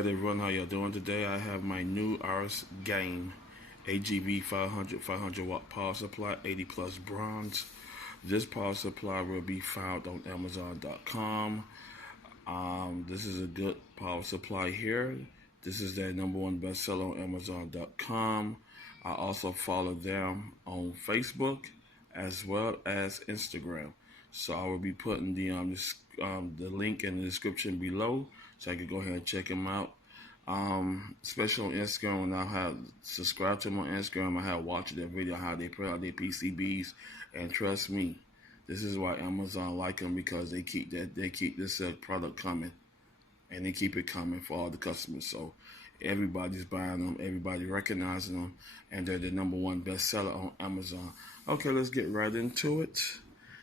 Alright everyone, how y'all doing today? I have my new ARESGAME AGV500 500 watt power supply, 80 plus bronze. This power supply will be found on Amazon.com. This is a good power supply here. This is their #1 bestseller on Amazon.com. I also follow them on Facebook as well as Instagram. So I will be putting the link in the description below, so I can go ahead and check them out. Especially on Instagram, when I have subscribed to them on Instagram, I have watched their video how they put out their PCBs, and trust me, this is why Amazon like them, because they keep this product coming, and they keep it coming for all the customers. So everybody's buying them, everybody recognizing them, and they're the #1 bestseller on Amazon. Okay, let's get right into it.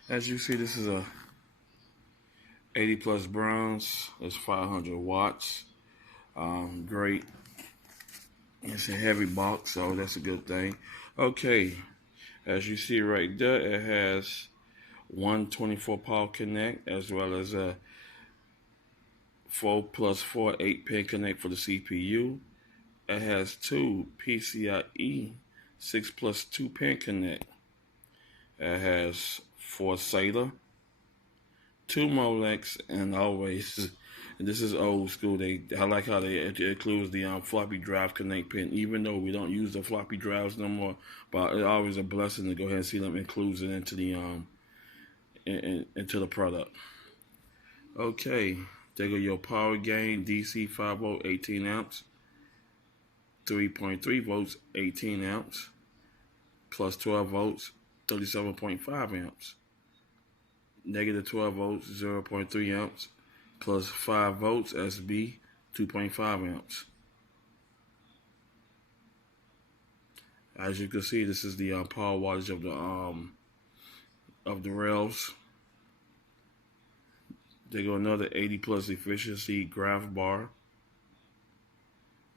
As you see, this is a 80 plus bronze. It's 500 watts. Great. It's a heavy box, so that's a good thing. Okay, as you see right there, it has one 24 power connect, as well as a 4+4 8-pin connect for the CPU. It has two PCIe 6+2 pin connect. It has 4 SATA, 2 Molex, and always, and this is old school, I like how it includes the floppy drive connect pin, even though we don't use the floppy drives no more, but it's always a blessing to go ahead and see them include it into the into the product. Okay, there go your power gain, DC 5 volt 18 amps, 3.3 volts 18 amps, plus 12 volts 37.5 amps, negative 12 volts 0.3 amps, plus 5 volts SB 2.5 amps. As you can see, this is the power wattage of the rails. There go another 80 plus efficiency graph bar.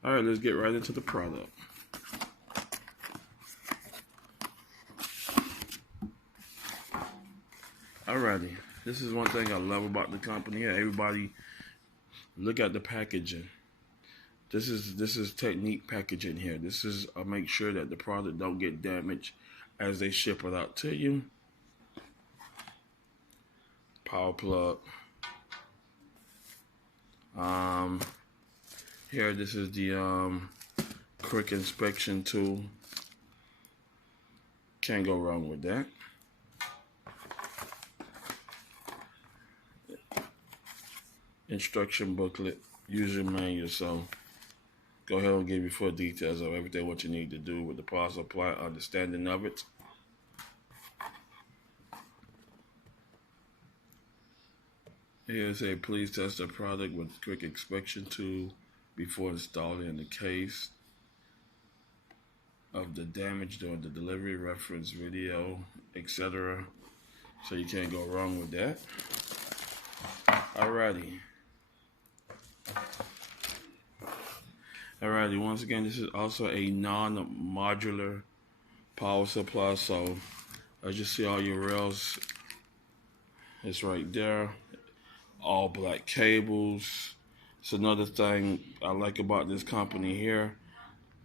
All right, let's get right into the product. Alrighty, this is one thing I love about the company here. Everybody, look at the packaging. This is Technique packaging here. This is make sure that the product don't get damaged as they ship it out to you. Power plug. Here, this is the quick inspection tool. Can't go wrong with that. Instruction booklet, user manual. So go ahead and give you full details of everything what you need to do with the power supply, understanding of it. Here it says, please test the product with quick inspection tool before installing the case of the damage during the delivery, reference video, etc. So you can't go wrong with that. Alrighty, once again, this is also a non-modular power supply. So as you see, all your rails, it's right there. All black cables. It's another thing I like about this company here.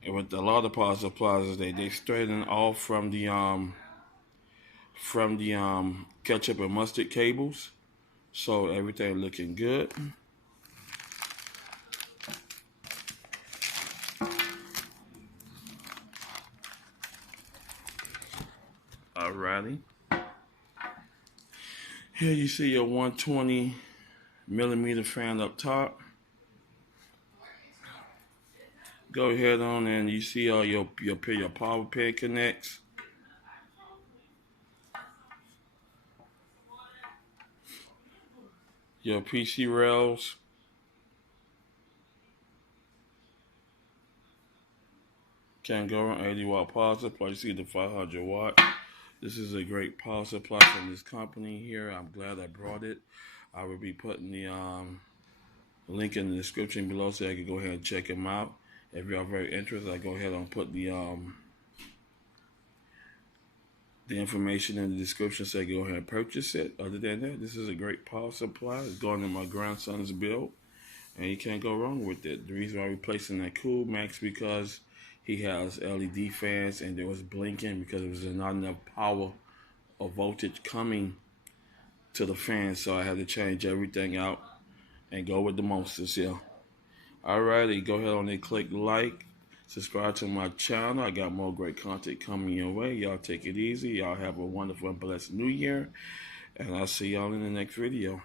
And with a lot of power supplies, is they straighten off from the ketchup and mustard cables. So everything looking good. Alrighty. Here you see your 120mm fan up top. Go ahead on and you see all your power pin connects. Your PC rails. Can't go wrong. 80 watt power supply. You see the 500 watt. This is a great power supply from this company here. I'm glad I brought it. I will be putting the link in the description below, so I can go ahead and check them out. If you are very interested, I go ahead and put the information in the description, so go ahead and purchase it. Other than that, this is a great power supply. It's going in my grandson's build. and you can't go wrong with it. The reason why we're replacing that Cool Max because he has LED fans and it was blinking because there was not enough power or voltage coming to the fan, so I had to change everything out and go with the monsters here. Alrighty, go ahead on and click like, subscribe to my channel. I got more great content coming your way. Y'all take it easy. Y'all have a wonderful and blessed new year, and I'll see y'all in the next video.